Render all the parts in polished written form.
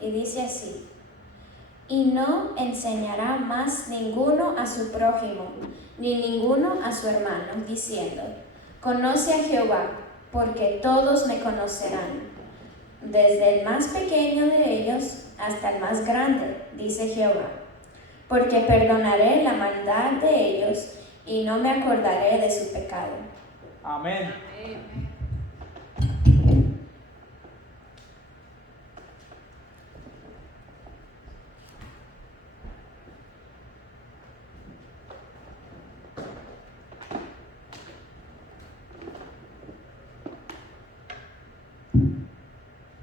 y dice así: y no enseñará más ninguno a su prójimo, ni ninguno a su hermano, diciendo: conoce a Jehová, porque todos me conocerán, desde el más pequeño de ellos hasta el más grande, dice Jehová, porque perdonaré la maldad de ellos y no me acordaré de su pecado. Amén.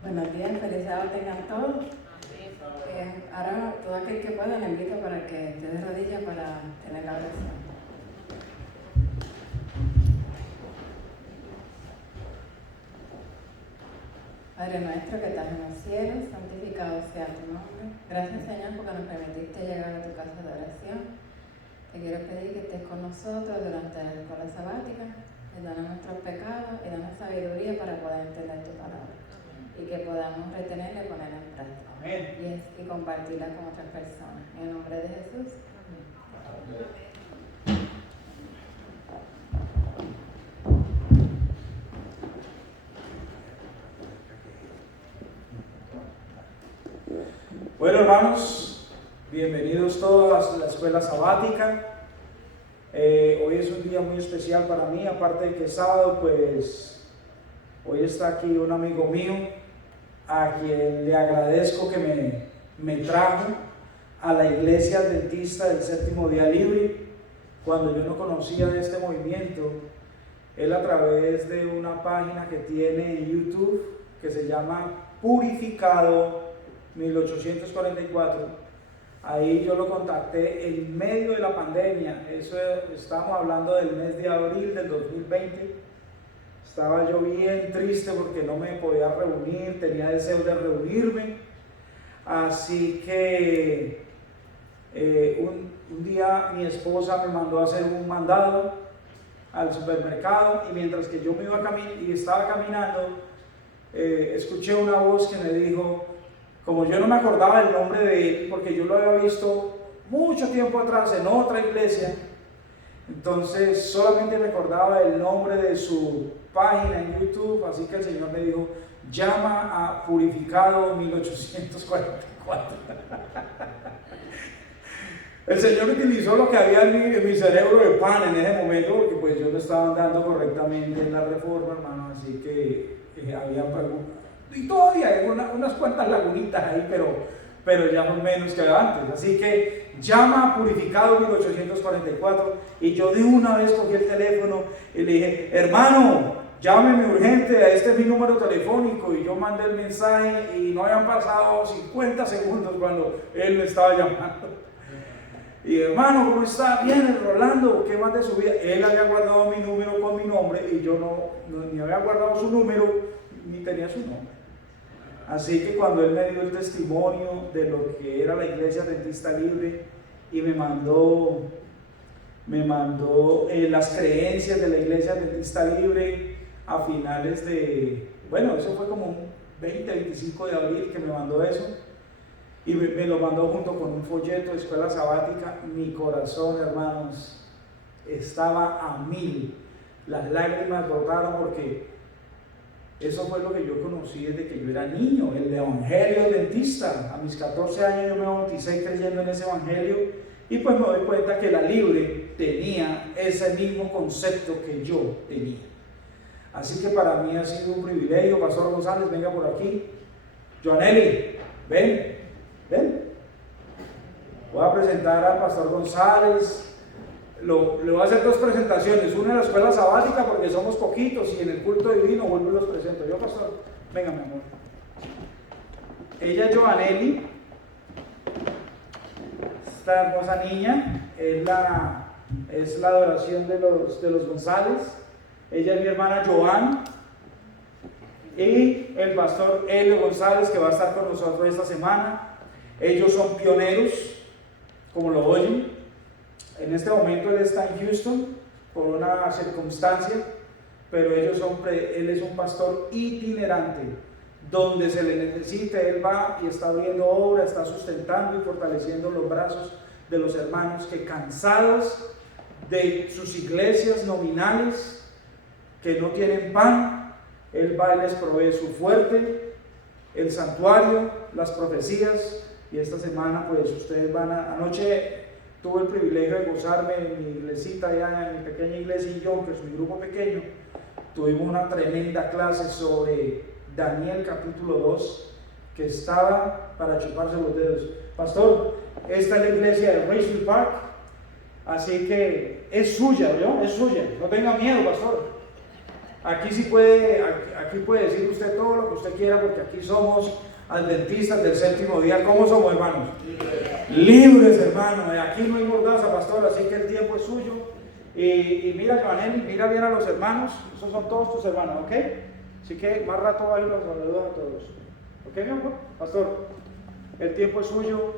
Buenos días, feliz sábado tengan todos. Ahora todo aquel que pueda le invito para que esté de rodillas para tener la oración. Padre nuestro que estás en los cielos, santificado sea tu nombre. Gracias, Señor, porque nos permitiste llegar a tu casa de oración. Te quiero pedir que estés con nosotros durante la escuela sabática, perdona nuestros pecados y danos sabiduría para poder entender tu palabra. Y que podamos retenerla y ponerla en práctica. Amén. Y compartirla con otras personas. En el nombre de Jesús. Amén. Bueno, hermanos, bienvenidos todos a la escuela sabática. Hoy es un día muy especial para mí, aparte de que es sábado, pues hoy está aquí un amigo mío a quien le agradezco que me trajo a la iglesia adventista del Séptimo Día Libre cuando yo no conocía de este movimiento. Él, a través de una página que tiene en YouTube que se llama Purificado 1844, ahí yo lo contacté en medio de la pandemia. Eso estamos hablando del mes de abril del 2020. Estaba yo bien triste porque no me podía reunir, tenía deseo de reunirme. Así que un día mi esposa me mandó a hacer un mandado al supermercado, y mientras que yo me iba y estaba caminando, escuché una voz que me dijo, como yo no me acordaba el nombre de él, porque yo lo había visto mucho tiempo atrás en otra iglesia, entonces solamente recordaba el nombre de su página en YouTube, así que el Señor me dijo: llama a Purificado 1844. El Señor utilizó lo que había en mi cerebro de pan en ese momento, porque pues yo no estaba andando correctamente en la reforma, hermano, así que había y todavía hay unas cuantas lagunitas ahí, pero ya son menos que antes. Así que llama a Purificado 1844, y yo de una vez cogí el teléfono y le dije: hermano, llámeme urgente, a este es mi número telefónico. Y yo mandé el mensaje y no habían pasado 50 segundos cuando él me estaba llamando. Y hermano, ¿cómo está? Bien, Rolando, ¿qué más de su vida? Él había guardado mi número con mi nombre, y yo no ni había guardado su número ni tenía su nombre. Así que cuando él me dio el testimonio de lo que era la Iglesia Adventista Libre y me mandó las creencias de la Iglesia Adventista Libre a finales de, bueno, eso fue como un 20-25 de abril que me mandó eso, y me lo mandó junto con un folleto de escuela sabática, mi corazón, hermanos, estaba a 1000. Las lágrimas brotaron, porque eso fue lo que yo conocí desde que yo era niño, el Evangelio Adventista. A mis 14 años yo me bauticé creyendo en ese Evangelio, y pues me doy cuenta que la Libre tenía ese mismo concepto que yo tenía. Así que para mí ha sido un privilegio. Pastor González, venga por aquí. Joaneli, ven. Voy a presentar al Pastor González. Le voy a hacer dos presentaciones, una en la escuela sabática porque somos poquitos, y en el culto divino vuelvo y los presento. Yo, pastor, venga, mi amor. Ella es Joaneli, esta hermosa niña, es la adoración de los González. Ella es mi hermana Joan, y el pastor Elio González, que va a estar con nosotros esta semana. Ellos son pioneros, como lo oyen. En este momento él está en Houston por una circunstancia, pero él es un pastor itinerante donde se le necesite, Él va y está abriendo obra, está sustentando y fortaleciendo los brazos de los hermanos que, cansados de sus iglesias nominales, que no tienen pan, Él va y les provee su fuerte, el santuario, las profecías. Y esta semana pues ustedes van anoche tuve el privilegio de gozarme en mi iglesita allá, en mi pequeña iglesia y yo, que es mi grupo pequeño. Tuvimos una tremenda clase sobre Daniel capítulo 2, que estaba para chuparse los dedos. Pastor, esta es la iglesia de Raceway Park, así que es suya, ¿no? Es suya, no tenga miedo, pastor. Aquí sí puede, aquí puede decir usted todo lo que usted quiera, porque aquí somos adventistas del séptimo día. ¿Cómo somos, hermanos? Libres, hermanos. Aquí no hay mordaza, pastor, así que el tiempo es suyo. Y mira, Joaneli, mira bien a los hermanos. Esos son todos tus hermanos, ¿ok? Así que más rato va a ir los saludos a todos. ¿Ok, mi amor? Pastor, el tiempo es suyo.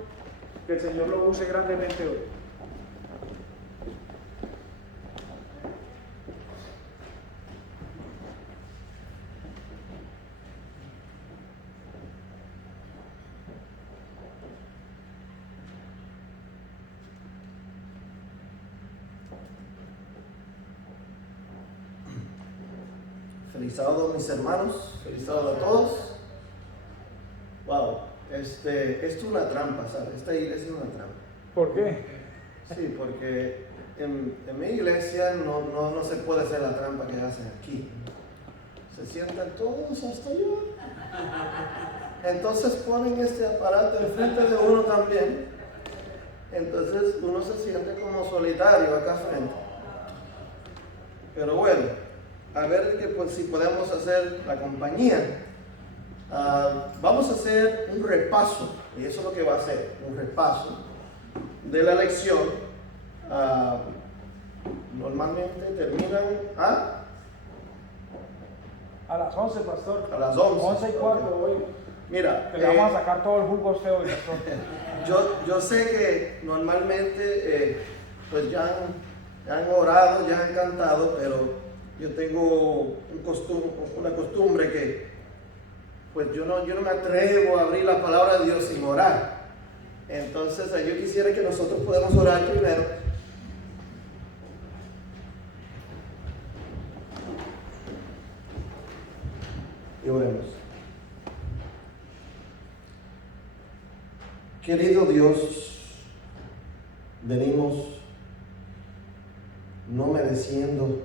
Que el Señor lo use grandemente hoy. Feliz sábado, mis hermanos. Feliz sábado a todos. Wow, esto es una trampa, ¿sabes? Esta iglesia es una trampa. ¿Por qué? Sí, porque en mi iglesia no se puede hacer la trampa que hacen aquí. Se sientan todos hasta allá. Entonces ponen este aparato enfrente de uno también. Entonces uno se siente como solitario acá frente. Pero bueno, a ver que, pues, si podemos hacer la compañía. Vamos a hacer un repaso, y eso es lo que va a hacer, un repaso de la lección. Normalmente terminan A las 11, pastor. a las 11. 11:15 hoy. Mira, Que le vamos a sacar todo el jugo a usted hoy, pastor. yo sé que normalmente pues ya han orado, ya han cantado, pero yo tengo una costumbre que pues yo no me atrevo a abrir la palabra de Dios sin orar. Entonces yo quisiera que nosotros podamos orar primero. Y oremos. Querido Dios, venimos no mereciendo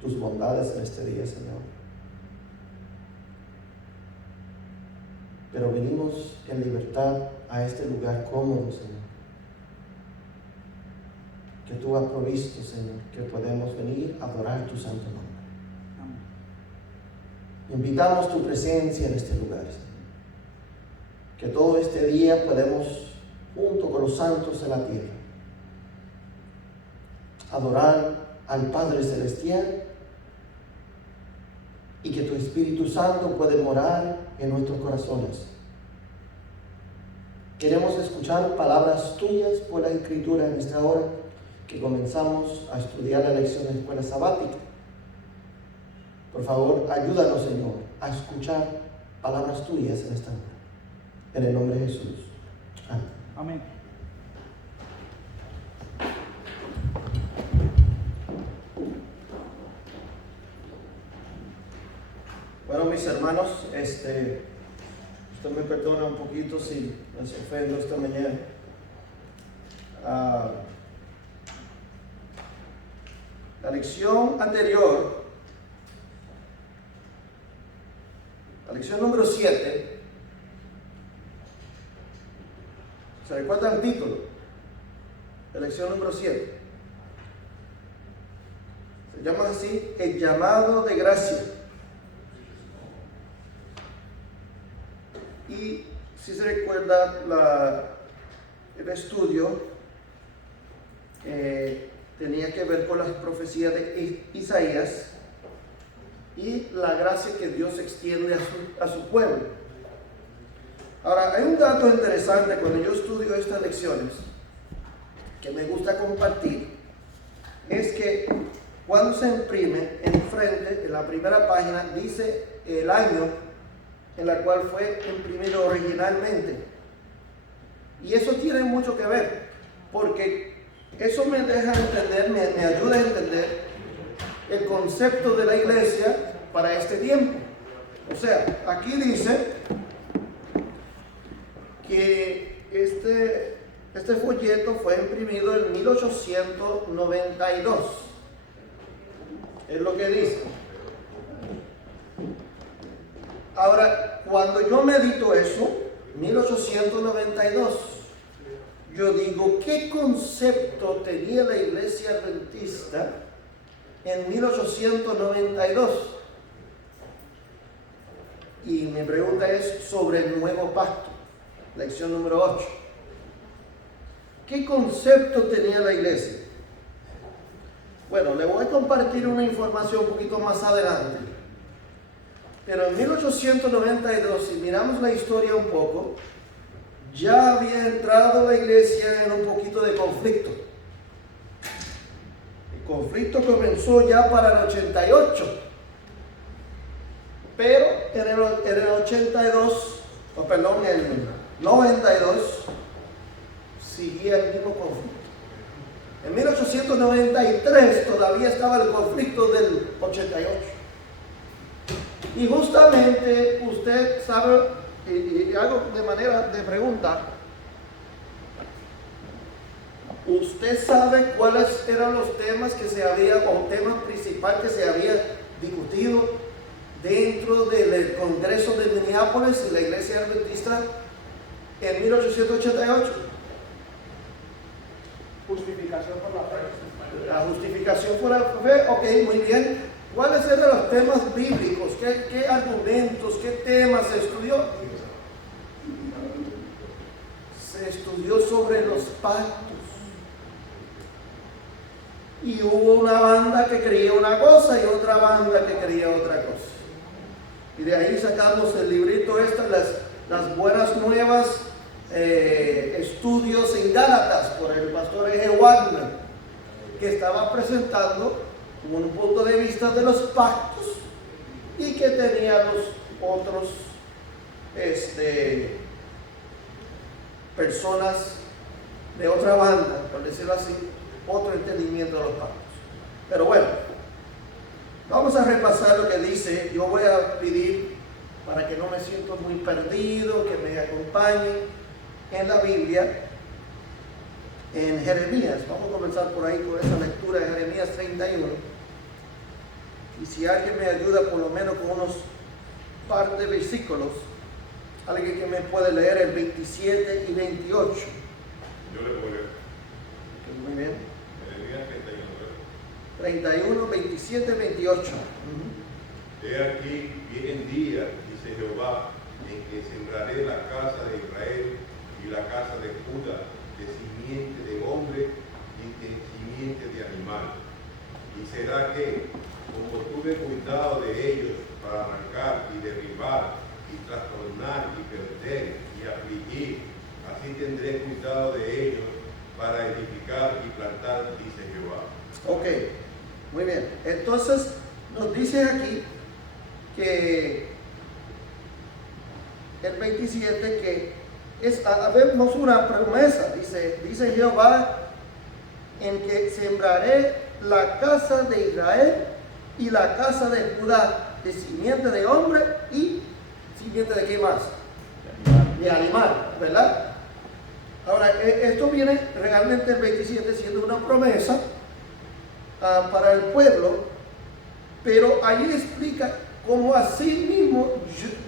tus bondades en este día, Señor. Pero venimos en libertad a este lugar cómodo, Señor, que tú has provisto, Señor, que podemos venir a adorar tu santo nombre. Amén. Invitamos tu presencia en este lugar, Señor. Que todo este día podemos, junto con los santos de la tierra, adorar al Padre Celestial, y que tu Espíritu Santo puede morar en nuestros corazones. Queremos escuchar palabras tuyas por la Escritura en esta hora que comenzamos a estudiar la lección de escuela sabática. Por favor, ayúdanos, Señor, a escuchar palabras tuyas en esta hora. En el nombre de Jesús. Amén. Amén. Bueno, mis hermanos, usted me perdona un poquito si les ofendo esta mañana. La lección anterior, la lección número 7, ¿se recuerda el título? La lección número 7. Se llama así, el llamado de gracia. Y si se recuerda, el estudio tenía que ver con las profecías de Isaías y la gracia que Dios extiende a su pueblo. Ahora, hay un dato interesante cuando yo estudio estas lecciones que me gusta compartir, es que cuando se imprime enfrente, en la primera página, dice el año en la cual fue imprimido originalmente. Y eso tiene mucho que ver, porque eso me deja entender, me ayuda a entender el concepto de la iglesia para este tiempo. O sea, aquí dice que este folleto fue imprimido en 1892. Es lo que dice. Ahora, cuando yo medito eso, 1892, yo digo, ¿qué concepto tenía la iglesia adventista en 1892? Y mi pregunta es sobre el nuevo pacto, lección número 8. ¿Qué concepto tenía la iglesia? Bueno, le voy a compartir una información un poquito más adelante. Pero en 1892, si miramos la historia un poco, ya había entrado la iglesia en un poquito de conflicto. El conflicto comenzó ya para el 88. Pero en el 82, en el 92, seguía el mismo conflicto. En 1893 todavía estaba el conflicto del 88. Y justamente usted sabe, y hago de manera de pregunta, ¿usted sabe cuáles eran los temas que se había, o tema principal que se había discutido dentro del Congreso de Minneapolis y la Iglesia Adventista en 1888? Justificación por la fe. La justificación por la fe, ok, muy bien. ¿Cuáles eran los temas bíblicos? ¿Qué argumentos, qué temas se estudió? Se estudió sobre los pactos. Y hubo una banda que creía una cosa y otra banda que creía otra cosa. Y de ahí sacamos el librito las buenas nuevas, estudios en Gálatas por el pastor E. G. Wagner, que estaba presentando un punto de vista de los pactos y que tenía los otros personas de otra banda, por decirlo así, otro entendimiento de los pactos. Pero bueno, vamos a repasar lo que dice. Yo voy a pedir, para que no me siento muy perdido, que me acompañen en la Biblia, en Jeremías. Vamos a comenzar por ahí con esa lectura de Jeremías 31. Y si alguien me ayuda por lo menos con unos par de versículos, alguien que me puede leer el 27 y 28. Yo le voy a leer. Muy bien. Jeremías 31, 27, 28. He aquí, vienen días, dice Jehová, en que sembraré la casa de Israel y la casa de Judá de simiente de hombre y de simiente de animal. Y será que, como tuve cuidado de ellos para arrancar y derribar y trastornar y perder y afligir, así tendré cuidado de ellos para edificar y plantar, dice Jehová. Ok, muy bien. Entonces nos dice aquí que el 27 que vemos una promesa, dice Jehová, en que sembraré la casa de Israel y la casa de Judá de simiente de hombre y simiente de qué más? De animal, ¿verdad? Ahora, esto viene realmente el 27 siendo una promesa para el pueblo, pero ahí explica cómo así mismo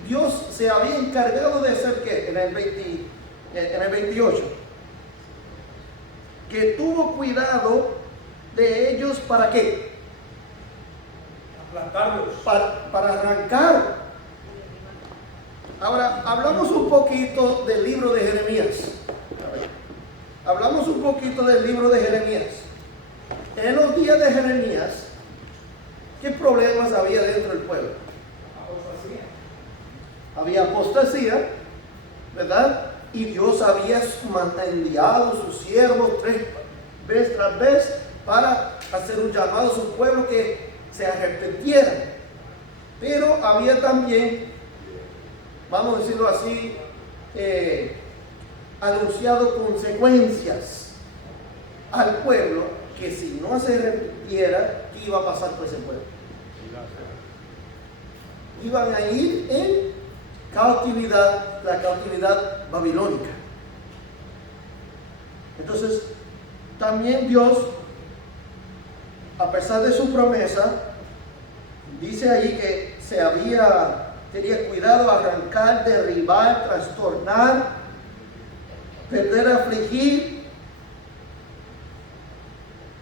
Dios se había encargado de hacer ¿qué? En el 28, que tuvo cuidado de ellos ¿para qué? Plantarlos. Para arrancar. Ahora, hablamos un poquito del libro de Jeremías. Hablamos un poquito del libro de Jeremías. En los días de Jeremías, ¿qué problemas había dentro del pueblo? Había apostasía, ¿verdad? Y Dios había enviado sus siervos vez tras vez para hacer un llamado a su pueblo que se arrepintieran. Pero había también vamos a decirlo así, anunciado consecuencias al pueblo, que si no se arrepintiera, ¿qué iba a pasar con ese pueblo? Iban a ir en cautividad, la cautividad babilónica. Entonces, también Dios, a pesar de su promesa, dice ahí que tenía cuidado a arrancar, derribar, trastornar, perder, afligir,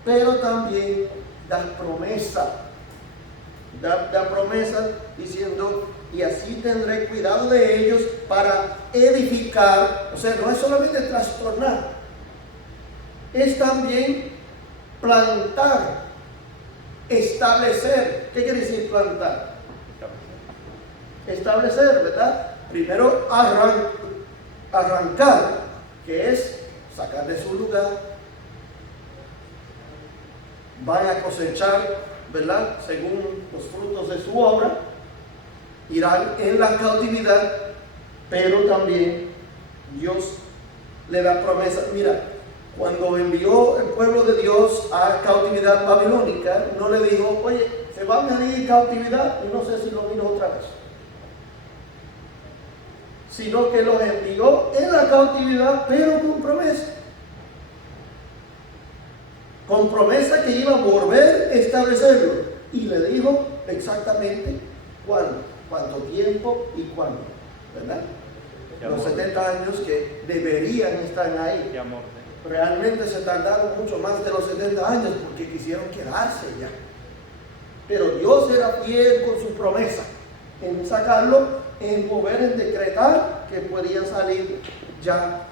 pero también da promesa diciendo, y así tendré cuidado de ellos para edificar. O sea, no es solamente trastornar, es también plantar, establecer. ¿Qué quiere decir plantar? Establecer, ¿verdad? Primero arrancar, que es sacar de su lugar. Van a cosechar, ¿verdad? Según los frutos de su obra, irán en la cautividad, pero también Dios le da promesa. Mira, cuando envió el pueblo de Dios a cautividad babilónica, no le dijo, oye, se van a ir en cautividad y no sé si lo miro otra vez, sino que los envió en la cautividad, pero con promesa. Con promesa que iba a volver a establecerlo. Y le dijo exactamente cuándo, cuánto tiempo y cuándo, ¿verdad? Los 70 años que deberían estar ahí. Realmente se tardaron mucho más de los 70 años porque quisieron quedarse ya. Pero Dios era fiel con su promesa en sacarlo, en mover, en decretar que podían salir ya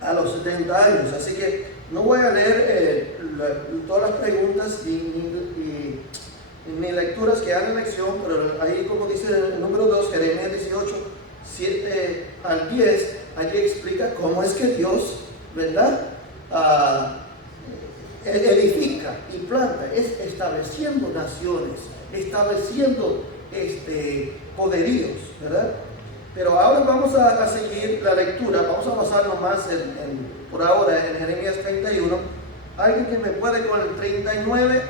a los 70 años. Así que no voy a leer todas las preguntas ni lecturas que hagan lección, pero ahí, como dice el número 2, Jeremías 18, 7 al 10, allí explica cómo es que Dios, ¿verdad? Edifica y planta, es estableciendo naciones, estableciendo poderíos, ¿verdad? Pero ahora vamos a seguir la lectura, vamos a basarnos más por ahora en Jeremías 31. Alguien que me puede con el 39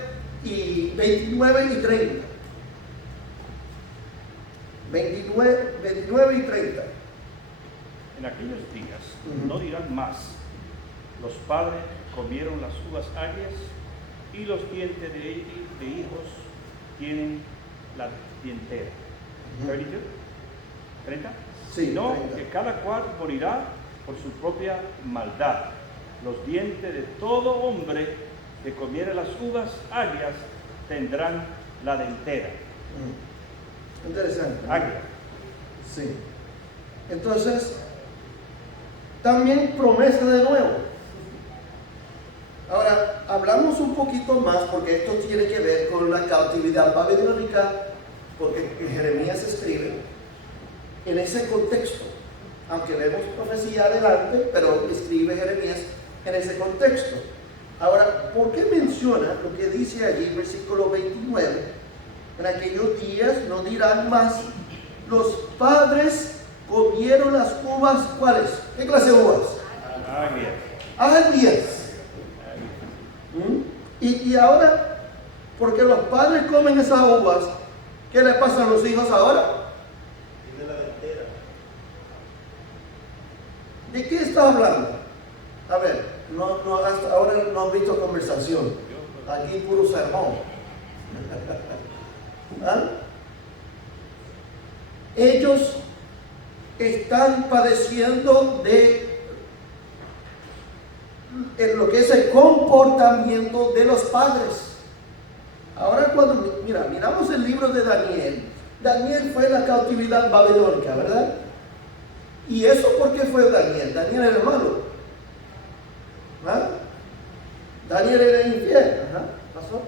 y 29 y 30. 29 y 30. En aquellos días no dirán más, los padres comieron las uvas agrias y los dientes de hijos tienen la dientera. 32, 30. Sí, No, 30. que cada cual morirá por su propia maldad. Los dientes de todo hombre que comiere las uvas agrias tendrán la dentera. Interesante. Agria. Sí. Entonces, también promesa de nuevo. Ahora, hablamos un poquito más porque esto tiene que ver con la cautividad babilónica, porque Jeremías escribe en ese contexto. Aunque vemos profecía adelante, pero escribe Jeremías en ese contexto. Ahora, ¿por qué menciona lo que dice allí, versículo 29? En aquellos días no dirán más, los padres comieron las uvas, ¿cuáles? ¿Qué clase de uvas? Agrias. Y ahora, porque los padres comen esas uvas, ¿qué le pasa a los hijos ahora? Tiene la dentera. ¿De qué está hablando? A ver, hasta ahora no han visto conversación. Aquí puro sermón. ¿Ah? Ellos están padeciendo de lo que es el comportamiento de los padres. Ahora cuando miramos el libro de Daniel, Daniel fue en la cautividad babilónica, ¿verdad? ¿Y eso por qué fue Daniel? Daniel era malo. ¿Ah? Daniel era infiel. Ajá. ¿Pasó?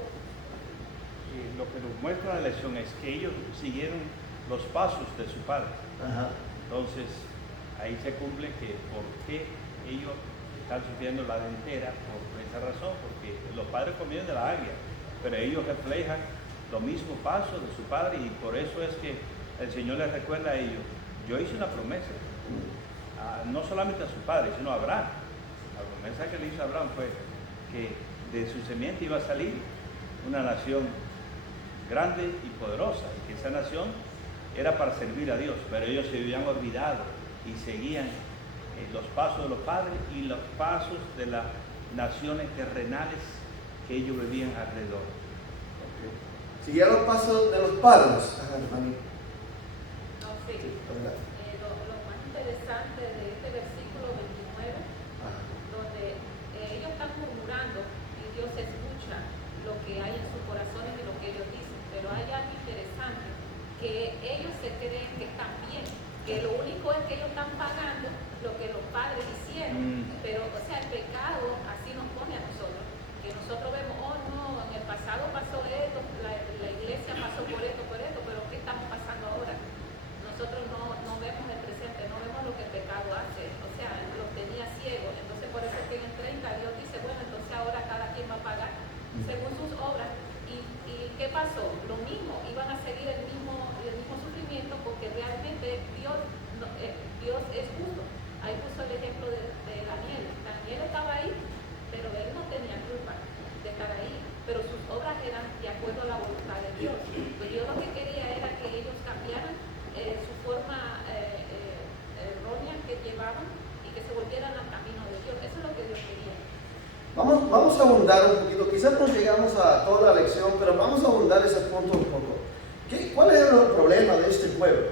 Lo que nos muestra la lección es que ellos siguieron los pasos de su padre. Ajá. Entonces, ahí se cumple que por qué ellos están sufriendo la dentera, por esa razón, porque los padres comieron de la agria, pero ellos reflejan los mismos pasos de su padre, y por eso es que el Señor les recuerda a ellos, yo hice una promesa, no solamente a su padre, sino a Abraham. La promesa que le hizo a Abraham fue que de su semiente iba a salir una nación grande y poderosa, y que esa nación era para servir a Dios, pero ellos se habían olvidado y seguían los pasos de los padres y los pasos de las naciones terrenales que ellos vivían alrededor. Okay. Siguieron los pasos de los padres. No, sí. Lo más interesante de este versículo 29, donde ellos están murmurando y Dios escucha lo que hay en sus corazones y lo que ellos dicen, pero hay algo interesante, que ellos se creen que están bien, que lo único es que ellos están pagando lo que los padres hicieron, pero o sea, el pecado así nos pone a nosotros, que nosotros vemos, oh no, en el pasado pasó esto, la iglesia pasó por esto, pero ¿qué estamos pasando ahora? Nosotros no vemos el presente, no vemos lo que el pecado hace, o sea, los tenía ciegos. Entonces por eso es que en el 30 Dios dice, bueno, entonces ahora cada quien va a pagar según sus obras. ¿Y qué pasó? Lo mismo, iban a seguir el mismo sufrimiento, porque realmente Dios es justo. Ahí puso el ejemplo de Daniel. Daniel estaba ahí, pero él no tenía culpa de estar ahí, pero sus obras eran de acuerdo a la voluntad de Dios. Pues Dios lo que quería era que ellos cambiaran su forma errónea que llevaban y que se volvieran al camino de Dios. Eso es lo que Dios quería. Vamos a abundar un poquito, quizás no llegamos a toda la lección, pero vamos a abundar ese punto un poco. ¿Cuál es el problema de este pueblo?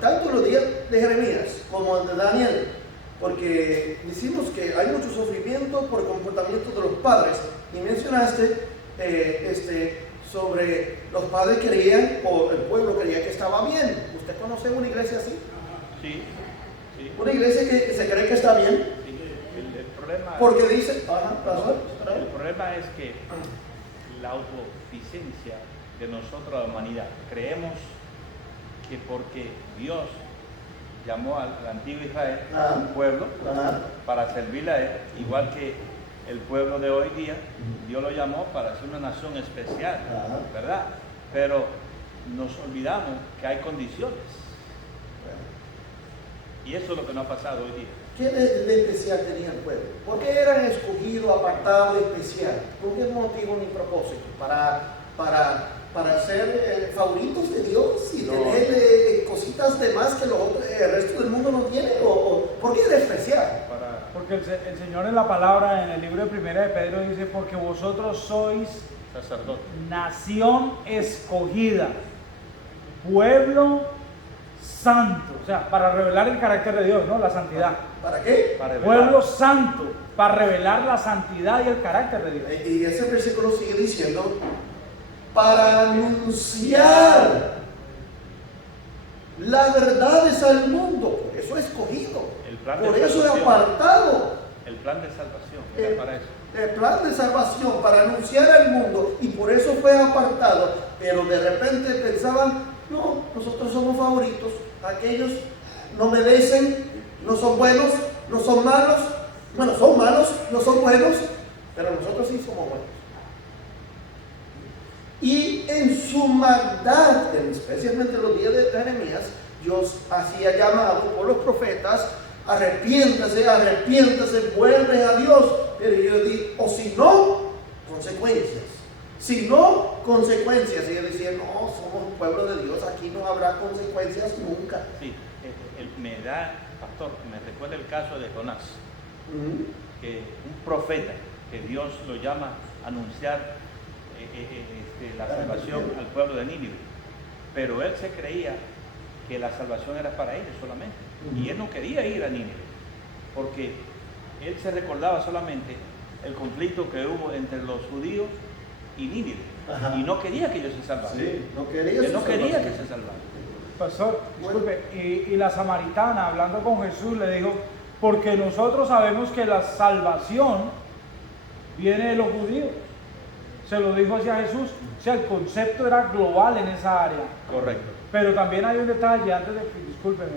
Tanto los días de Jeremías como el de Daniel, porque decimos que hay mucho sufrimiento por el comportamiento de los padres, y mencionaste sobre los padres creían, o el pueblo creía que estaba bien. ¿Usted conoce una iglesia así? Sí. Una iglesia que se cree que está bien. Sí. El problema, porque dice, el problema es que la autosuficiencia de nosotros, la humanidad, creemos que porque Dios llamó al antiguo Israel, un pueblo, para servirle a él, igual que el pueblo de hoy día, Dios lo llamó para ser una nación especial, ¿verdad? Pero nos olvidamos que hay condiciones. Y eso es lo que no ha pasado hoy día. ¿Qué de especial tenía el pueblo? ¿Por qué eran escogidos, apartados, especial? ¿Por qué motivo ni propósito? ¿Para ser favoritos de Dios y tener cositas de más que el resto del mundo no tiene? ¿O por qué era especial? Porque el Señor en la palabra, en el libro de 1 de Pedro, dice, porque vosotros sois sacerdote, nación escogida, pueblo santo, o sea, para revelar el carácter de Dios, ¿no? La santidad. ¿Para qué? para Pueblo santo, para revelar la santidad y el carácter de Dios. Y ese versículo sigue diciendo, para anunciar la verdad es al mundo, por eso es escogido, por eso es apartado. El plan de salvación era para eso. El plan de salvación, para anunciar al mundo, y por eso fue apartado. Pero de repente pensaban, no, nosotros somos favoritos, aquellos no merecen, no son buenos, no son malos, bueno, son malos, no son buenos, pero nosotros sí somos buenos. Y en su maldad, especialmente en los días de Jeremías, Dios hacía llamado por los profetas, arrepiéntase, vuelve a Dios. Pero yo digo, o si no, consecuencias. Si no, consecuencias. Y él decía, no, somos un pueblo de Dios, aquí no habrá consecuencias nunca. Sí, me da, pastor, me recuerda el caso de Jonás, que un profeta, que Dios lo llama a anunciar la salvación al pueblo de Nínive, pero él se creía que la salvación era para ellos solamente, y él no quería ir a Nínive, porque él se recordaba solamente el conflicto que hubo entre los judíos y Nínive, y no quería que ellos se salvaran. Sí, él no quería que se salvaran. Pastor, disculpe, y la samaritana, hablando con Jesús, le dijo, porque nosotros sabemos que la salvación viene de los judíos. Se lo dijo hacia Jesús, o sea, el concepto era global en esa área. Correcto. Pero también hay un detalle, antes de que, discúlpeme,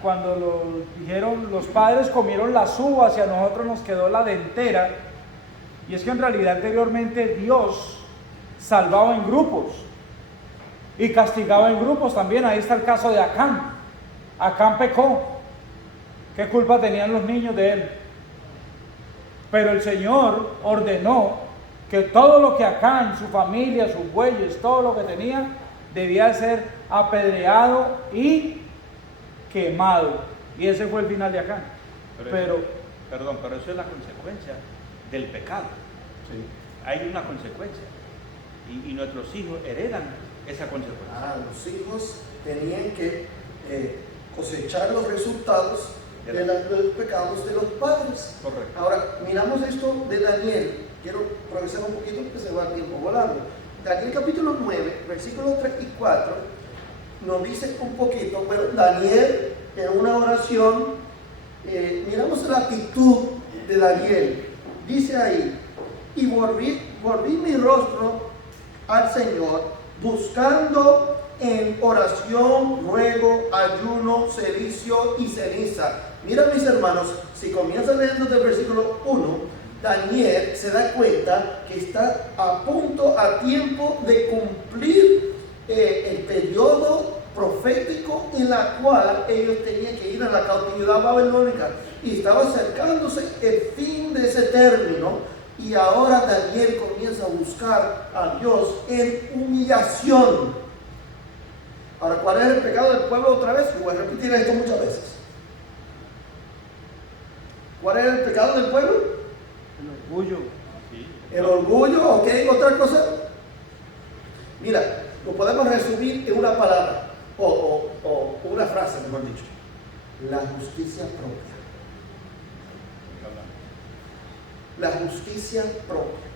cuando dijeron, los padres comieron las uvas y a nosotros nos quedó la dentera, y es que en realidad anteriormente Dios salvaba en grupos. Y castigaba en grupos también. Ahí está el caso de Acán. Acán pecó. ¿Qué culpa tenían los niños de él? Pero el Señor ordenó que todo lo que Acán, su familia, sus bueyes, todo lo que tenía, debía ser apedreado y quemado. Y ese fue el final de Acán. Pero eso es la consecuencia del pecado. sí. Hay una consecuencia. Y nuestros hijos heredan esa consecuencia. Los hijos tenían que cosechar los resultados de los pecados de los padres. Correcto. Ahora, miramos esto de Daniel. Quiero progresar un poquito porque se va el tiempo volando. Daniel capítulo 9, versículos 3 y 4, nos dice un poquito, bueno, Daniel en una oración, miramos la actitud de Daniel. Dice ahí, y volví mi rostro al Señor, buscando en oración, ruego, ayuno, celicio y ceniza. Mira, mis hermanos, si comienzan leyendo del versículo 1, Daniel se da cuenta que está a tiempo de cumplir el periodo profético en la cual ellos tenían que ir a la cautividad babilónica, y estaba acercándose el fin de ese término, y ahora Daniel comienza a buscar a Dios en humillación. Ahora, ¿cuál es el pecado del pueblo otra vez? Voy a repetir esto muchas veces. ¿Cuál es el pecado del pueblo? El orgullo. Sí. El orgullo, ¿ok? ¿Otra cosa? Mira, lo podemos resumir en una palabra, o una frase, mejor dicho. La justicia propia. La justicia propia.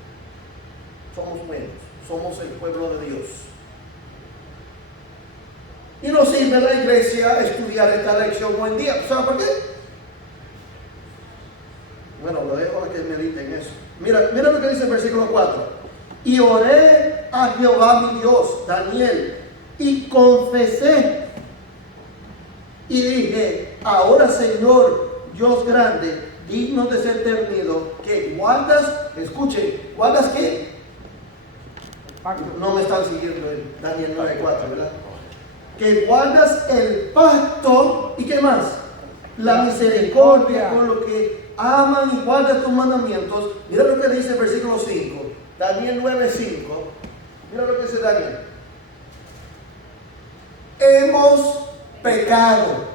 Somos buenos, somos el pueblo de Dios. Y nos sirve la iglesia estudiar esta lección hoy en día. ¿Saben por qué? Bueno, lo dejo a que mediten eso. Mira lo que dice el versículo 4. Y oré a Jehová mi Dios, Daniel, y confesé. Y dije, ahora Señor, Dios grande, digno de ser temido, que guardas, escuchen, ¿guardas qué? No me están siguiendo en Daniel 9:4, ¿verdad? Que guardas el pacto, ¿y qué más? La misericordia con lo que aman y guardan tus mandamientos. Mira lo que dice el versículo 5, Daniel 9:5. Mira lo que dice Daniel. Hemos pecado.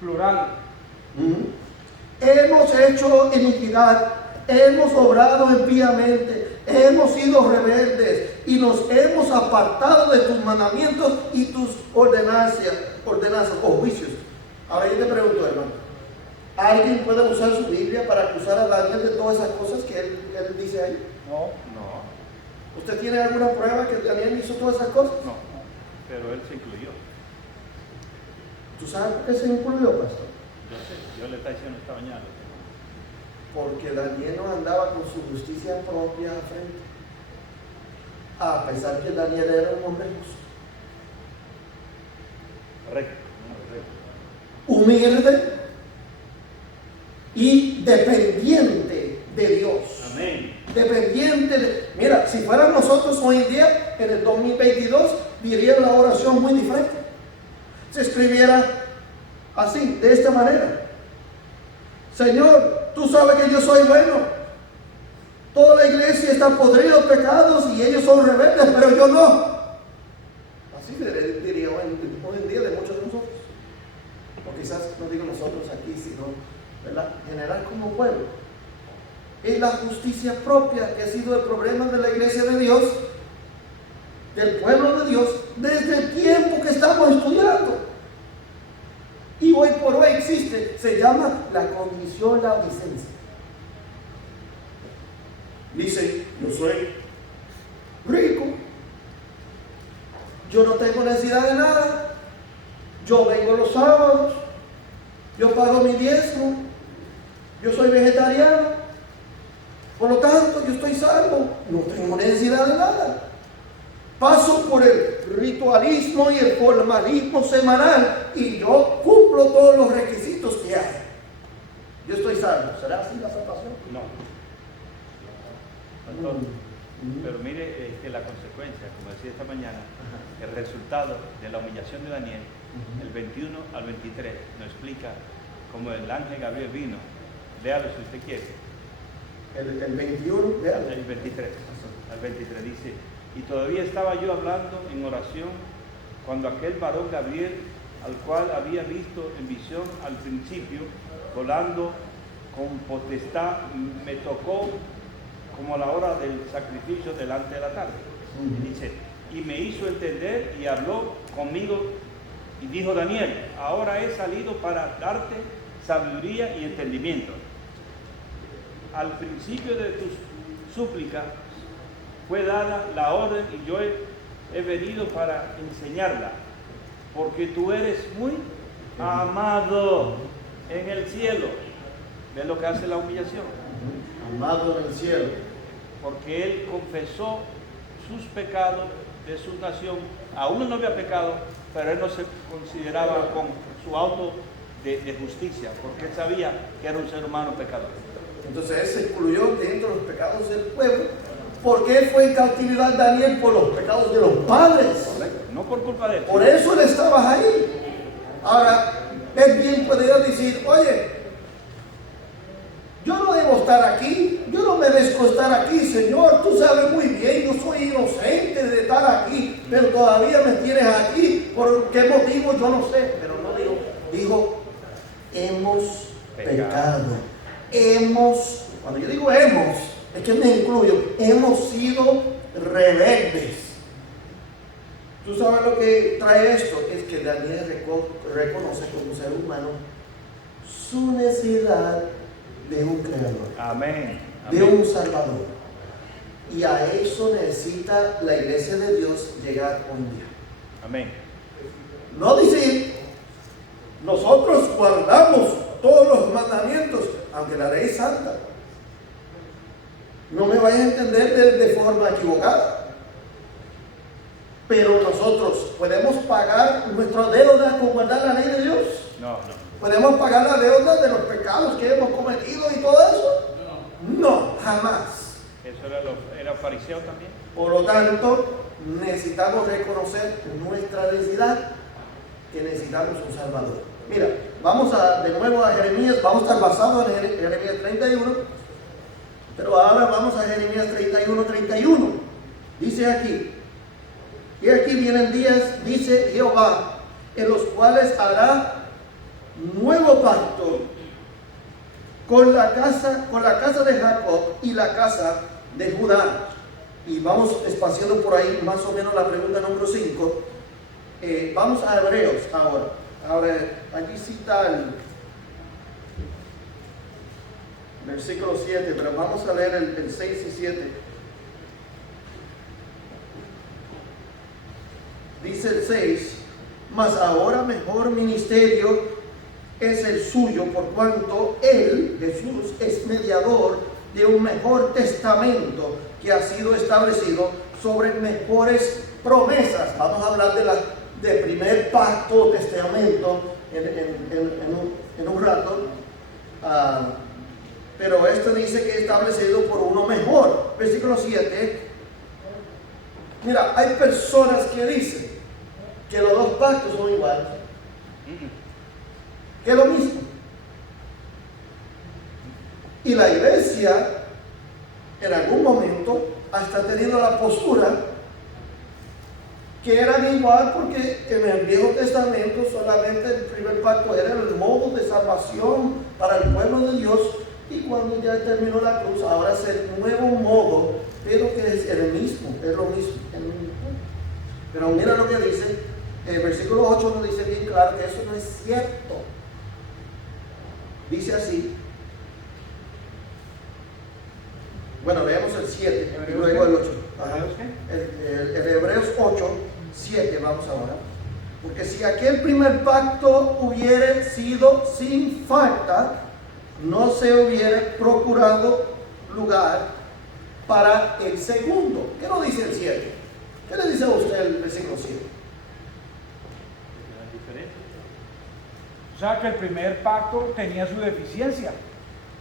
Plural. Hemos hecho iniquidad, hemos obrado impíamente, hemos sido rebeldes y nos hemos apartado de tus mandamientos y tus ordenanzas o juicios. Ahora yo te pregunto, hermano, ¿alguien puede usar su Biblia para acusar a Daniel de todas esas cosas que él dice ahí? No. ¿Usted tiene alguna prueba que Daniel hizo todas esas cosas? No, pero él se incluyó. ¿Tú sabes por qué se incluyó, pastor? Yo sé, yo le estaba diciendo esta mañana. Porque Daniel no andaba con su justicia propia a frente, a pesar que Daniel era un hombre justo. Correcto. Humilde y dependiente de Dios. Amén. Mira, si fueran nosotros hoy en día, en el 2022, diría la oración muy diferente. Se escribiera así, de esta manera: Señor, tú sabes que yo soy bueno. Toda la iglesia está podrida de pecados y ellos son rebeldes, pero yo no. Así diría hoy en día de muchos de nosotros. O quizás no digo nosotros aquí, sino, ¿verdad?, general como pueblo. Es la justicia propia que ha sido el problema de la iglesia de Dios, del pueblo de Dios, desde el tiempo que estamos estudiando. Y hoy por hoy existe, se llama la condición laodicense. Dice, yo soy rico, yo no tengo necesidad de nada, yo vengo los sábados, yo pago mi diezmo, yo soy vegetariano, por lo tanto yo estoy salvo, no tengo necesidad de nada. Paso por el ritualismo y el formalismo semanal y yo cumplo todos los requisitos que hay. Yo estoy salvo. ¿Será así la salvación? No. Pero mire que la consecuencia, como decía esta mañana, el resultado de la humillación de Daniel, el 21 al 23, nos explica cómo el ángel Gabriel vino. Léalo si usted quiere. El 21, véalo. El 23, al 23 dice: y todavía estaba yo hablando en oración cuando aquel varón Gabriel, al cual había visto en visión al principio, volando con potestad, me tocó como a la hora del sacrificio delante de la tarde. Y dice, y me hizo entender y habló conmigo y dijo: Daniel, ahora he salido para darte sabiduría y entendimiento. Al principio de tu súplica fue dada la orden y yo he venido para enseñarla, porque tú eres muy amado en el cielo. ¿Ves lo que hace la humillación? Amado en el cielo. Porque él confesó sus pecados de su nación. Aún no había pecado, pero él no se consideraba con su auto de justicia, porque él sabía que era un ser humano pecador. Entonces él se incluyó dentro de los pecados del pueblo. ¿Por qué fue en cautividad Daniel? Por los pecados de los padres. Correcto. No por culpa de él. Por eso él estaba ahí. Ahora, él bien podría decir, oye, yo no debo estar aquí, yo no merezco estar aquí, Señor, tú sabes muy bien, yo soy inocente de estar aquí, pero todavía me tienes aquí, ¿por qué motivo? Yo no sé, pero no dijo, hemos pecado, cuando yo digo hemos, es que me incluyo, hemos sido rebeldes. ¿Tú sabes lo que trae esto? Es que Daniel reconoce como ser humano su necesidad de un creador, Amén. de un salvador. Y a eso necesita la iglesia de Dios llegar un día. Amén. No decir, nosotros guardamos todos los mandamientos, aunque la ley es santa. No me vayas a entender de forma equivocada. Pero nosotros podemos pagar nuestra deuda con guardar la ley de Dios. No. ¿Podemos pagar la deuda de los pecados que hemos cometido y todo eso? No, jamás. Eso era fariseo también. Por lo tanto, necesitamos reconocer nuestra necesidad, que necesitamos un Salvador. Mira, vamos de nuevo a Jeremías, vamos a estar basados en Jeremías 31, pero ahora vamos a Jeremías 31. Dice aquí, y aquí vienen días, dice Jehová, en los cuales hará nuevo pacto con la casa de Jacob y la casa de Judá. Y vamos espaciando por ahí más o menos la pregunta número 5. Vamos a Hebreos ahora. Ahora, aquí cita el versículo 7, pero vamos a leer el 6 y 7. Dice el 6, mas ahora mejor ministerio es el suyo, por cuanto él, Jesús, es mediador de un mejor testamento que ha sido establecido sobre mejores promesas. Vamos a hablar de primer pacto o testamento en un rato, pero esto dice que es establecido por uno mejor. Versículo 7. Mira, hay personas que dicen que los dos pactos son iguales, que es lo mismo. Y la iglesia en algún momento hasta ha tenido la postura que eran igual, porque en el Viejo Testamento solamente el primer pacto era el modo de salvación para el pueblo de Dios, y cuando ya terminó la cruz ahora es el nuevo modo, pero que es el mismo, es lo mismo. Pero mira lo que dice el versículo 8, nos dice bien claro que eso no es cierto. Dice así. Bueno, leemos el 7 y luego el 8. El Hebreos 8, 7, vamos ahora. Porque si aquel primer pacto hubiera sido sin falta, no se hubiera procurado lugar para el segundo. ¿Qué nos dice el 7? ¿Qué le dice a usted el versículo 7? O sea que el primer pacto tenía su deficiencia.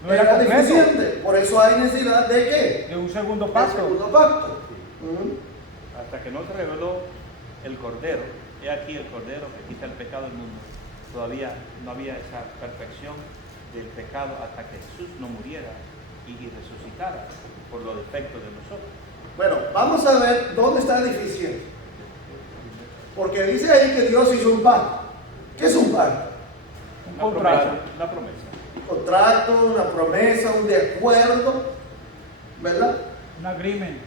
No Era completo. deficiente. Por eso hay necesidad de ¿qué? De un segundo El pacto. segundo pacto. Hasta que no se reveló el Cordero, he aquí el Cordero que quita el pecado del mundo. Todavía no había esa perfección del pecado hasta que Jesús no muriera y resucitara por los defectos de nosotros. Bueno, vamos a ver dónde está la deficiencia. Porque dice ahí que Dios hizo un pacto. ¿Qué es un pacto? Un contrato. Una promesa. Un contrato, una promesa, un de acuerdo, ¿verdad? Un agreement.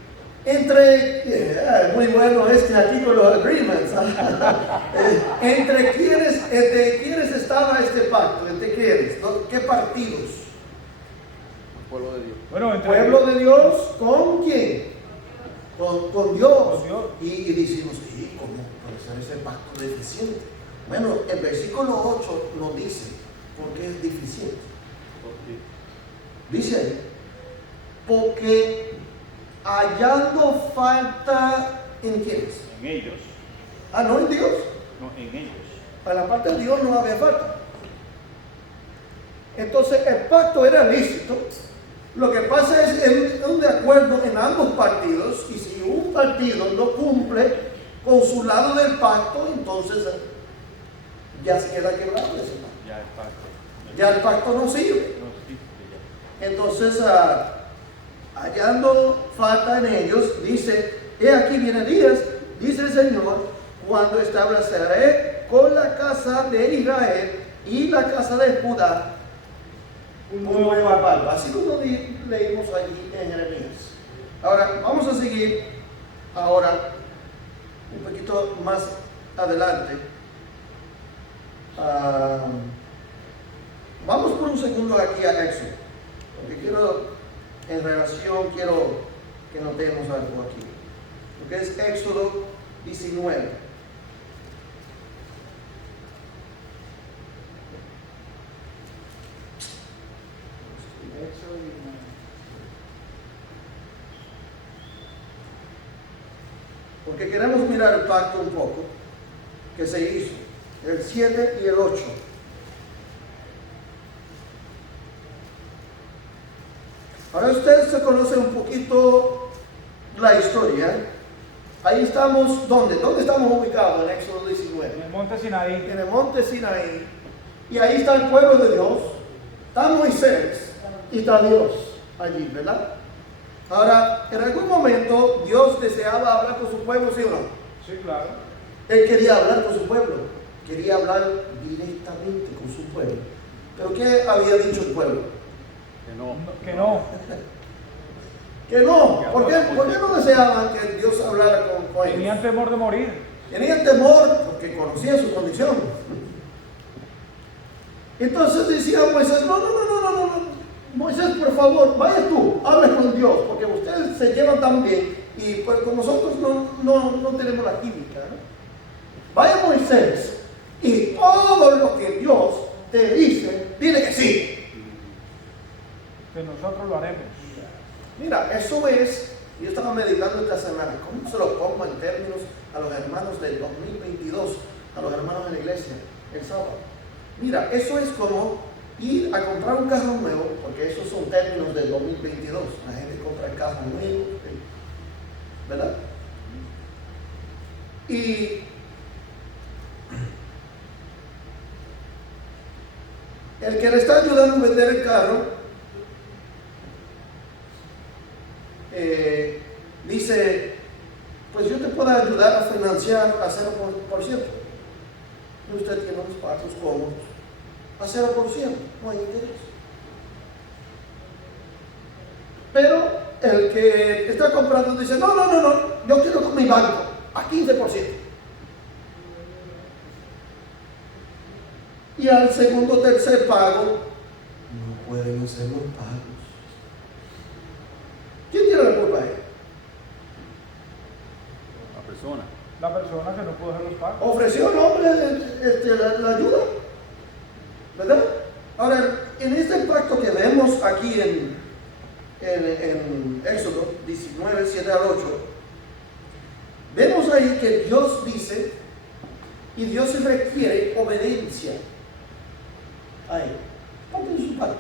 Entre, muy bueno aquí con los agreements. ¿Entre quiénes estaba este pacto? ¿Entre quiénes? ¿Qué partidos? El pueblo de Dios. Bueno, ¿El pueblo de Dios con quién? Con Dios. Con Dios. Y decimos, sí, ¿cómo puede ser ese pacto deficiente? Bueno, el versículo 8 nos dice por qué es deficiente. Dice ahí, porque hallando falta en quiénes. En ellos. Ah, no en Dios. No, en ellos. Para la parte de Dios no había falta. Entonces el pacto era lícito. Lo que pasa es un de acuerdo en ambos partidos. Y si un partido no cumple con su lado del pacto, entonces ya se queda quebrado ese pacto. Ya el pacto. Ya el pacto no sirve. No existe ya. Entonces, hallando falta en ellos, dice, he aquí viene días, dice el Señor, cuando estableceré con la casa de Israel y la casa de Judá un nuevo pacto. Así como leímos allí en Jeremías. Ahora, vamos a seguir ahora un poquito más adelante. Vamos por un segundo aquí a Éxodo, porque quiero que notemos algo aquí. Lo que es Éxodo 19. Porque queremos mirar el pacto un poco que se hizo, el 7 y el 8. Ahora ustedes se conocen un poquito la historia. Ahí estamos, ¿dónde? ¿Dónde estamos ubicados en Éxodo 19? En el monte Sinaí. En el monte Sinaí. Y ahí está el pueblo de Dios, está Moisés y está Dios allí, ¿verdad? Ahora, en algún momento Dios deseaba hablar con su pueblo, ¿sí o no? Sí, claro. Él quería hablar con su pueblo, quería hablar directamente con su pueblo. ¿Pero qué había dicho el pueblo? Que no. Que no. ¿Por qué no deseaban que Dios hablara con ellos? Tenían temor de morir. Tenían temor porque conocían su condición. Entonces decía Moisés, no. Moisés, por favor, vaya tú, hable con Dios, porque ustedes se llevan tan bien y pues con nosotros no tenemos la química, ¿no? Vaya Moisés y todo lo que Dios te dice, dile que sí. Que nosotros lo haremos. Mira, eso es, yo estaba meditando esta semana, ¿cómo se lo pongo en términos a los hermanos del 2022, a los hermanos de la iglesia, el sábado? Mira, eso es como ir a comprar un carro nuevo, porque esos son términos del 2022, la gente compra el carro nuevo, ¿verdad? Y el que le está ayudando a vender el carro dice, pues yo te puedo ayudar a financiar a 0%. Y usted tiene unos pagos cómodos a 0%, no hay interés. Pero el que está comprando dice, no, yo quiero con mi banco a 15%. Y al segundo o tercer pago, no pueden hacer los pagos. ¿Quién tiene la culpa ahí? La persona que no pudo hacer los pagos. Ofreció el hombre la ayuda, ¿verdad? Ahora, en este pacto que vemos aquí en Éxodo 19, 7 al 8, vemos ahí que Dios dice, y Dios requiere obediencia a él. Parte de su pacto,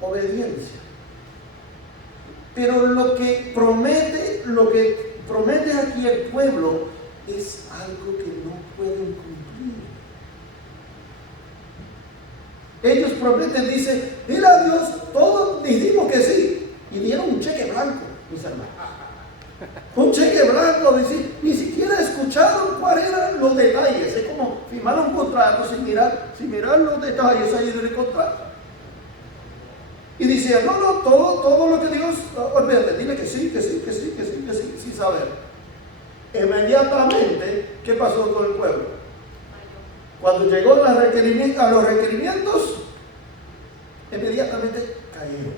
obediencia. Pero lo que promete, lo que promete aquí el pueblo es algo que no pueden cumplir. Ellos prometen, dicen, dile a Dios, todos dijimos que sí, y dieron un cheque blanco, mis hermanos. Un cheque blanco, decir, ni siquiera escucharon cuáles eran los detalles. Es como firmar un contrato sin mirar los detalles ahí del contrato. Y decían, no, todo lo que Dios, olvídate, dile que sí, sin saber. Inmediatamente, ¿qué pasó con el pueblo? Cuando llegó a los requerimientos, inmediatamente cayeron.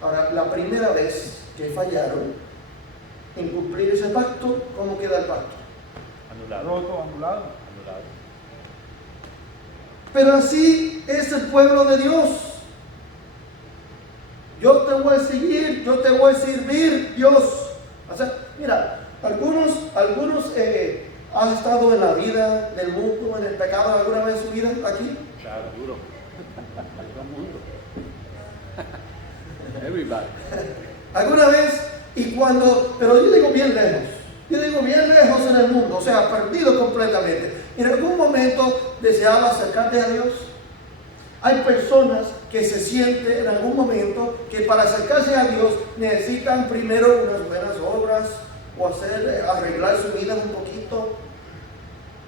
Ahora, la primera vez que fallaron en cumplir ese pacto, ¿cómo queda el pacto? Anulado. Anulado. Pero así es el pueblo de Dios. Yo te voy a seguir, yo te voy a servir, Dios. O sea, mira, algunos han estado en la vida del mundo, en el pecado alguna vez en su vida aquí. Claro, duro. Todo el mundo. Everybody. Alguna vez, pero yo digo bien lejos en el mundo, o sea, perdido completamente. En algún momento deseaba acercarte a Dios. Hay personas que se sienten en algún momento que para acercarse a Dios necesitan primero unas buenas obras o arreglar su vida un poquito,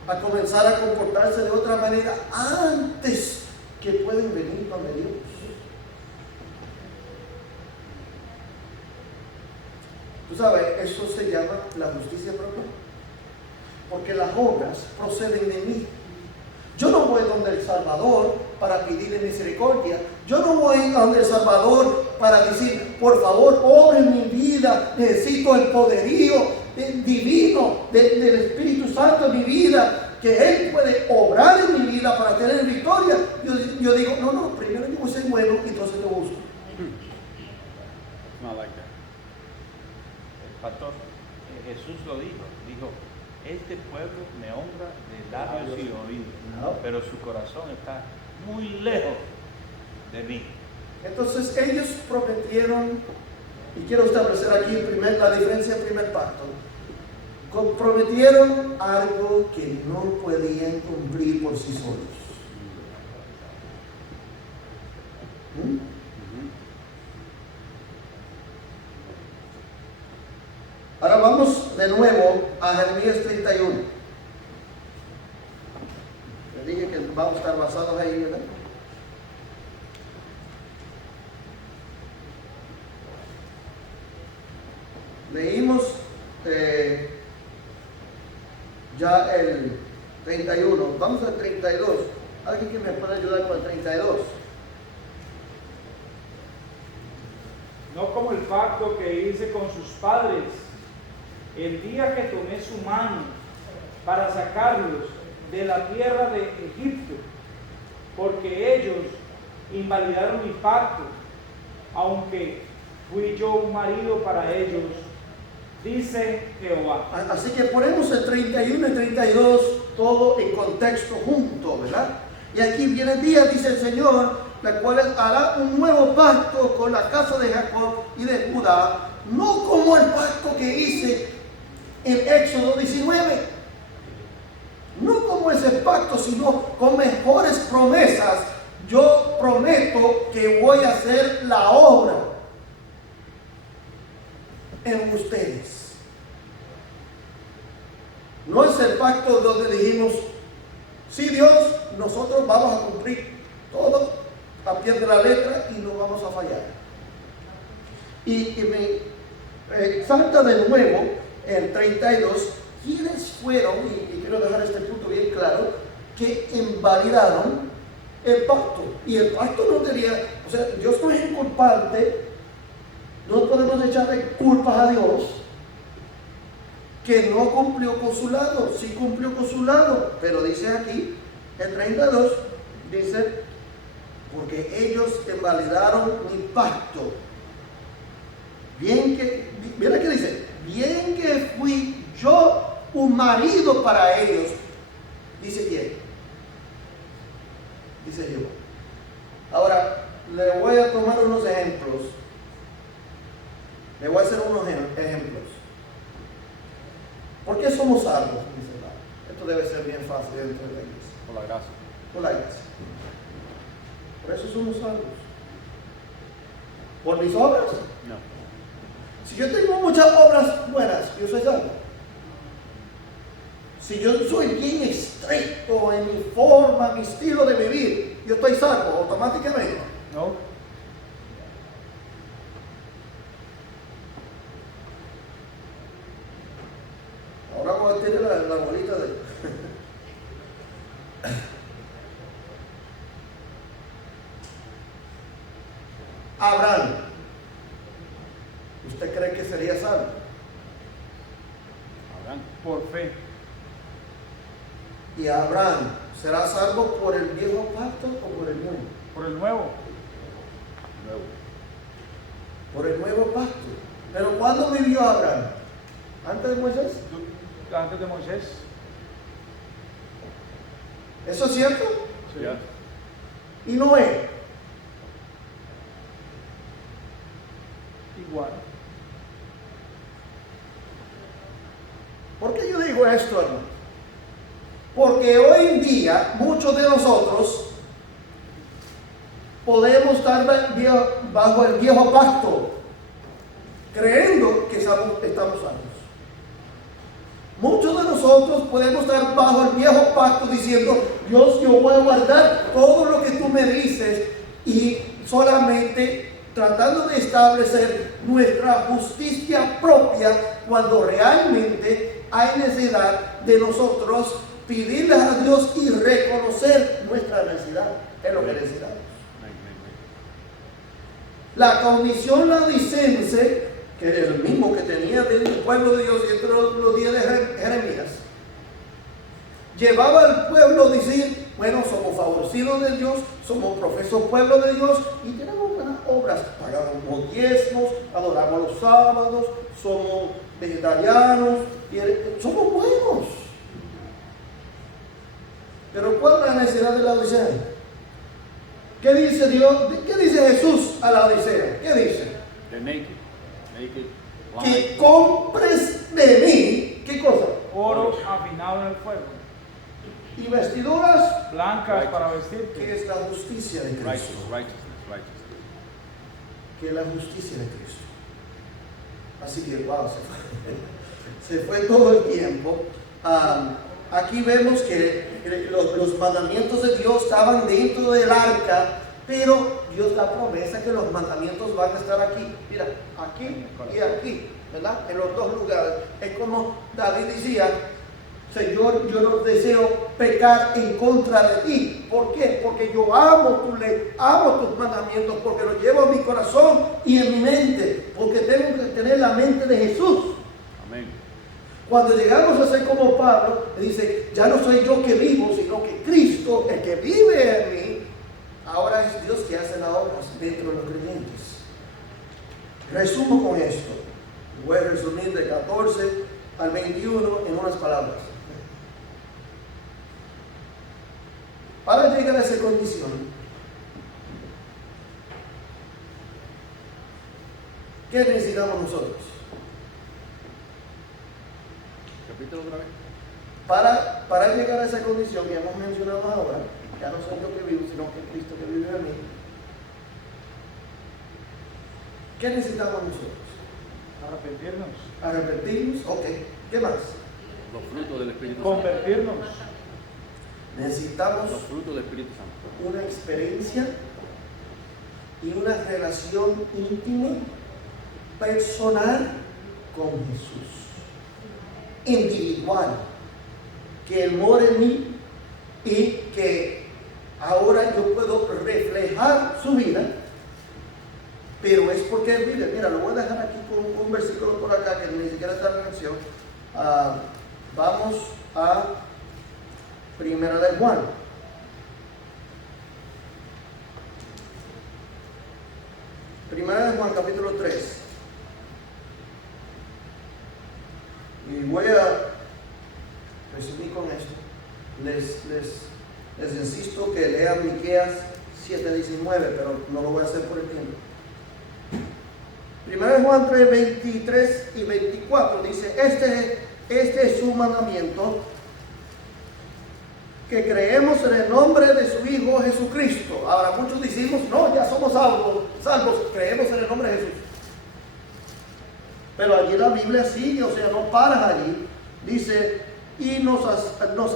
a comenzar a comportarse de otra manera antes que pueden venir para Dios. Tú sabes, eso se llama la justicia propia, porque las obras proceden de mí. Yo no voy donde el Salvador para pedirle misericordia. Yo no voy donde el Salvador para decir, por favor, obra en mi vida. Necesito el poderío divino del Espíritu Santo en mi vida, que Él puede obrar en mi vida para tener victoria. Yo digo, no, primero yo voy a ser bueno y entonces lo busco. No like that. El pastor Jesús lo dijo, este pueblo me honra de labios y oídos, pero su corazón está muy lejos de mí. Entonces ellos prometieron, y quiero establecer aquí la diferencia del primer pacto, prometieron algo que no podían cumplir por sí solos. Ahora vamos de nuevo a Jeremías 31. Les dije que vamos a estar basados ahí, ¿verdad? Leímos ya el 31. Vamos al 32. ¿Alguien que me pueda ayudar con el 32? No como el pacto que hice con sus padres el día que tomé su mano para sacarlos de la tierra de Egipto, porque ellos invalidaron mi pacto, aunque fui yo un marido para ellos, dice Jehová. Así que ponemos el 31 y 32 todo en contexto junto, ¿verdad? Y aquí viene el día, dice el Señor, la cual hará un nuevo pacto con la casa de Jacob y de Judá, no como el pacto que hice en Éxodo 19, no como ese pacto, sino con mejores promesas. Yo prometo que voy a hacer la obra en ustedes. No es el pacto donde dijimos, sí Dios, nosotros vamos a cumplir todo a pie de la letra y no vamos a fallar. Y me salta de nuevo el 32, ¿quiénes fueron, y quiero dejar este punto bien claro, que invalidaron el pacto? Y el pacto no tenía, o sea, Dios no es inculpante, no podemos echarle culpas a Dios que no cumplió con su lado. Sí cumplió con su lado, pero dice aquí, el 32, dice, porque ellos invalidaron mi pacto. Mira que dice, bien que fui yo un marido para ellos. Dice quién, dice Jehová. Ahora, le voy a tomar unos ejemplos. Le voy a hacer unos ejemplos. somos salvos, dice hermano? Esto debe ser bien fácil dentro de la iglesia. Por la gracia. Por la gracia. Por eso somos salvos. ¿Por mis obras? No. Si yo tengo muchas obras buenas, yo soy salvo. Si yo soy bien estricto en mi forma, mi estilo de vivir, yo estoy salvo automáticamente. No. Ahora voy a tirar la bolita de... Abraham, ¿usted cree que sería salvo? Abraham. Por fe. ¿Y Abraham será salvo por el viejo pacto o por el nuevo? Por el nuevo. Nuevo. Por el nuevo pacto. ¿Pero cuándo vivió Abraham? ¿Antes de Moisés? Antes de Moisés. ¿Eso es cierto? Sí. Ya. ¿Y Noé? Igual. ¿Por qué yo digo esto, hermano? Porque hoy en día muchos de nosotros podemos estar bajo el viejo pacto, creyendo que estamos salvos. Muchos de nosotros podemos estar bajo el viejo pacto diciendo, Dios, yo voy a guardar todo lo que tú me dices, y solamente tratando de establecer nuestra justicia propia cuando realmente hay necesidad de nosotros pedirle a Dios y reconocer nuestra necesidad. Es lo que necesitamos. La condición laodicense, que es el mismo que tenía el pueblo de Dios entre los días de Jeremías, llevaba al pueblo a decir, bueno, somos favorecidos de Dios, somos profesos pueblo de Dios y tenemos buenas obras, pagamos diezmos, adoramos los sábados, somos vegetarianos, somos buenos. Pero ¿cuál es la necesidad de la Odisea? ¿Qué dice Dios? ¿Qué dice Jesús a la Odisea? ¿Qué dice? The naked. Naked. Que compres de mí, ¿qué cosa? Oro afinado en el fuego. Y vestiduras, Blancas para vestirte. que es la justicia de Cristo. Righteousness. Que es la justicia de Cristo. Así que, wow, se fue todo el tiempo. Aquí vemos que los mandamientos de Dios estaban dentro del arca, pero Dios da promesa que los mandamientos van a estar aquí. Mira, aquí y aquí, ¿verdad? En los dos lugares. Es como David decía, Señor, yo no deseo pecar en contra de ti. ¿Por qué? Porque yo amo tu ley, amo tus mandamientos, porque los llevo en mi corazón y en mi mente, porque tengo que tener la mente de Jesús. Amén. Cuando llegamos a ser como Pablo, dice, ya no soy yo que vivo, sino que Cristo, el que vive en mí, ahora es Dios que hace las obras dentro de los creyentes. Resumo con esto. Voy a resumir de 14 al 21 en unas palabras. Para llegar a esa condición, ¿qué necesitamos nosotros? Capítulo otra vez. Para llegar a esa condición que hemos mencionado ahora, ya no soy yo que vivo, sino que Cristo que vive en mí. ¿Qué necesitamos nosotros? Arrepentirnos, ok. ¿Qué más? Los frutos del Espíritu Santo. Convertirnos. Necesitamos Los frutos del Espíritu Santo. una experiencia y una relación íntima, personal con Jesús. Individual, que Él mora en mí y que ahora yo puedo reflejar su vida, pero es porque Él vive. Mira, lo voy a dejar aquí con un versículo por acá que ni siquiera está en mención. Vamos a Primera de Juan. Primera de Juan, capítulo 3. Y voy a resumir con esto. Les insisto que lean Miqueas 7:19, pero no lo voy a hacer por el tiempo. Primera de Juan 3:23 y 24 dice, este este es su mandamiento, que creemos en el nombre de su Hijo Jesucristo. Ahora muchos decimos, no, ya somos salvos, creemos en el nombre de Jesús. Pero allí la Biblia sigue, o sea, no paras allí. Dice, y nos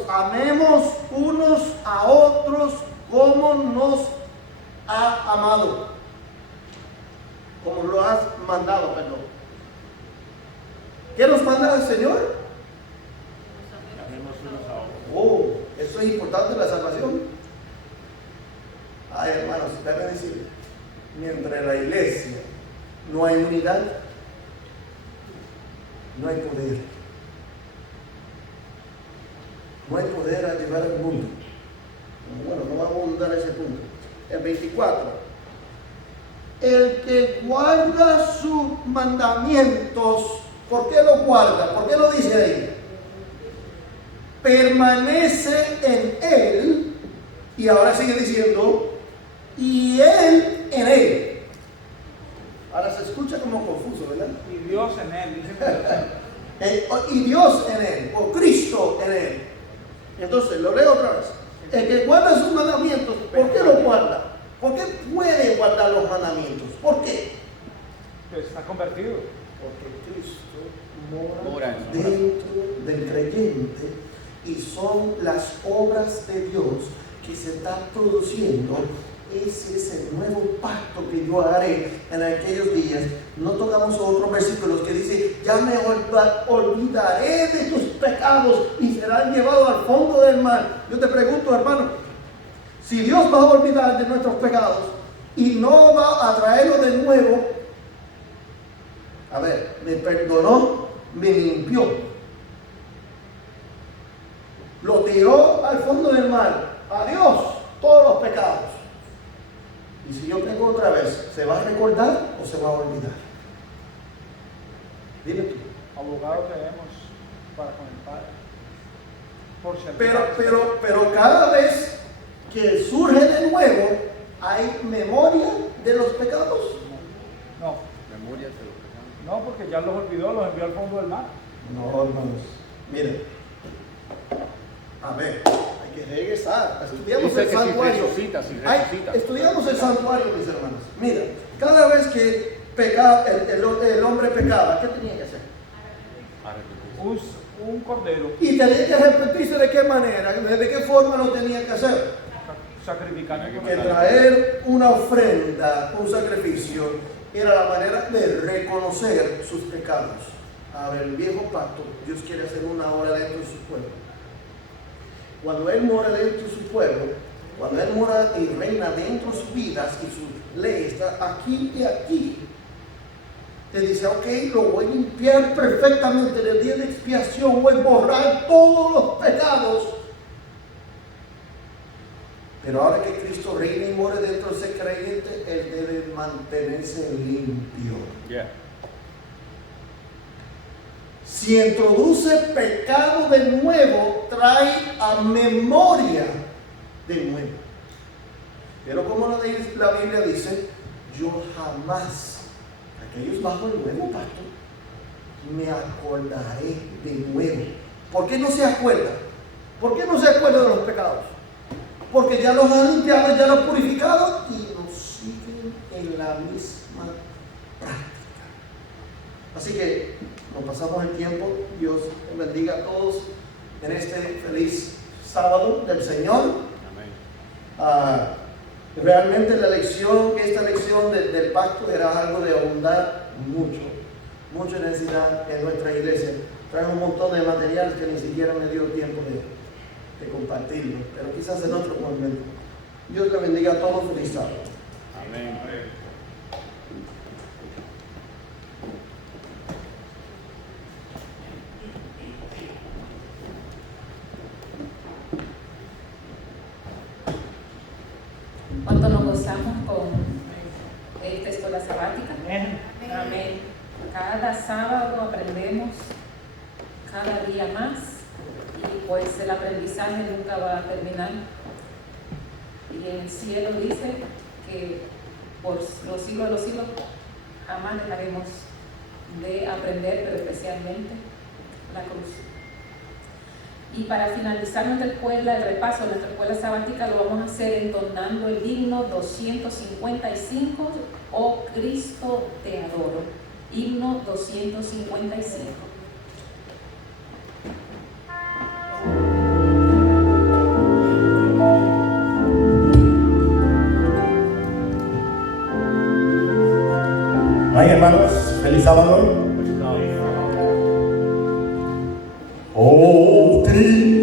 amemos unos a otros como nos ha amado. Como lo has mandado, perdón. ¿Qué nos manda el Señor? Amemos unos a otros. Oh, eso es importante, la salvación. Ay, hermanos, déjame decir, mientras en la iglesia no hay unidad, no hay poder. No hay poder a llevar al mundo. Bueno, no vamos a abundar ese punto. El 24. El que guarda sus mandamientos, ¿por qué lo guarda? ¿Por qué lo dice ahí? Permanece en él, y ahora sigue diciendo, y él en él. Ahora se escucha como confuso, ¿verdad? Y Dios en él, dice Y Dios en él, o Cristo en él. Entonces, lo leo otra vez. El que guarda sus mandamientos, ¿por qué lo guarda? ¿Por qué puede guardar los mandamientos? ¿Por qué? que está convertido. Porque Cristo mora dentro del creyente y son las obras de Dios que se están produciendo. Ese es el nuevo pacto que yo haré en aquellos días. No tocamos otros versículos que dice, ya me olvidaré de tus pecados y serán llevados al fondo del mar. Yo te pregunto, hermano, si Dios va a olvidar de nuestros pecados y no va a traerlo de nuevo, a ver, me perdonó, me limpió, lo tiró al fondo del mar, adiós todos los pecados. Y si yo peco otra vez, ¿se va a recordar o se va a olvidar? Dime tú. Abogado tenemos para con el Padre. Por si Pero cada vez que surge de nuevo, ¿hay memoria de los pecados? No. Memorias de los pecados. No, porque ya los olvidó, los envió al fondo del mar. No, hermanos. Miren. A ver, hay que regresar. Estudiamos Dice el que santuario. si resucita. Estudiamos el santuario, mis hermanos. Mira, cada vez que pecaba, el hombre pecaba, ¿qué tenía que hacer? Un cordero Y tenía que arrepentirse de qué manera, de qué forma lo tenía que hacer. sacrificando. Que traer una ofrenda, un sacrificio, era la manera de reconocer sus pecados. A ver, el viejo pacto, Dios quiere hacer una obra dentro de su pueblo. Cuando Él mora dentro de su pueblo, cuando Él mora y reina dentro de sus vidas y su ley está aquí y aquí, te dice, ok, lo voy a limpiar perfectamente en el día de expiación, voy a borrar todos los pecados. Pero ahora que Cristo reina y mora dentro de ese creyente, Él debe mantenerse limpio. Yeah. Si introduce pecado de nuevo, trae a memoria de nuevo. Pero como la Biblia dice, yo jamás, aquellos bajo el nuevo pacto, me acordaré de nuevo. ¿Por qué no se acuerda? ¿Por qué no se acuerda de los pecados? Porque ya los han limpiado, ya los han purificado y nos siguen en la misma práctica. Así que nos pasamos el tiempo. Dios bendiga a todos en este feliz sábado del Señor. Amén. Realmente esta lección del pacto era algo de abundar mucha necesidad en nuestra iglesia. Trae un montón de materiales que ni siquiera me dio tiempo de compartirlo, pero quizás en otro momento. Dios le bendiga a todos. Feliz sábado. Amén. ¿Cuánto nos gozamos con esta escuela sabática? Amén. Amén. Cada sábado aprendemos cada día más y pues el aprendizaje nunca va a terminar. Y en el cielo dice que por los siglos de los siglos jamás dejaremos de aprender, pero especialmente la cruz. Y para finalizar el repaso de nuestra escuela sabática, lo vamos a hacer entonando el himno 255, Oh Cristo te adoro. Himno 255. Ay, hermanos, feliz sábado. Oh, Cristo.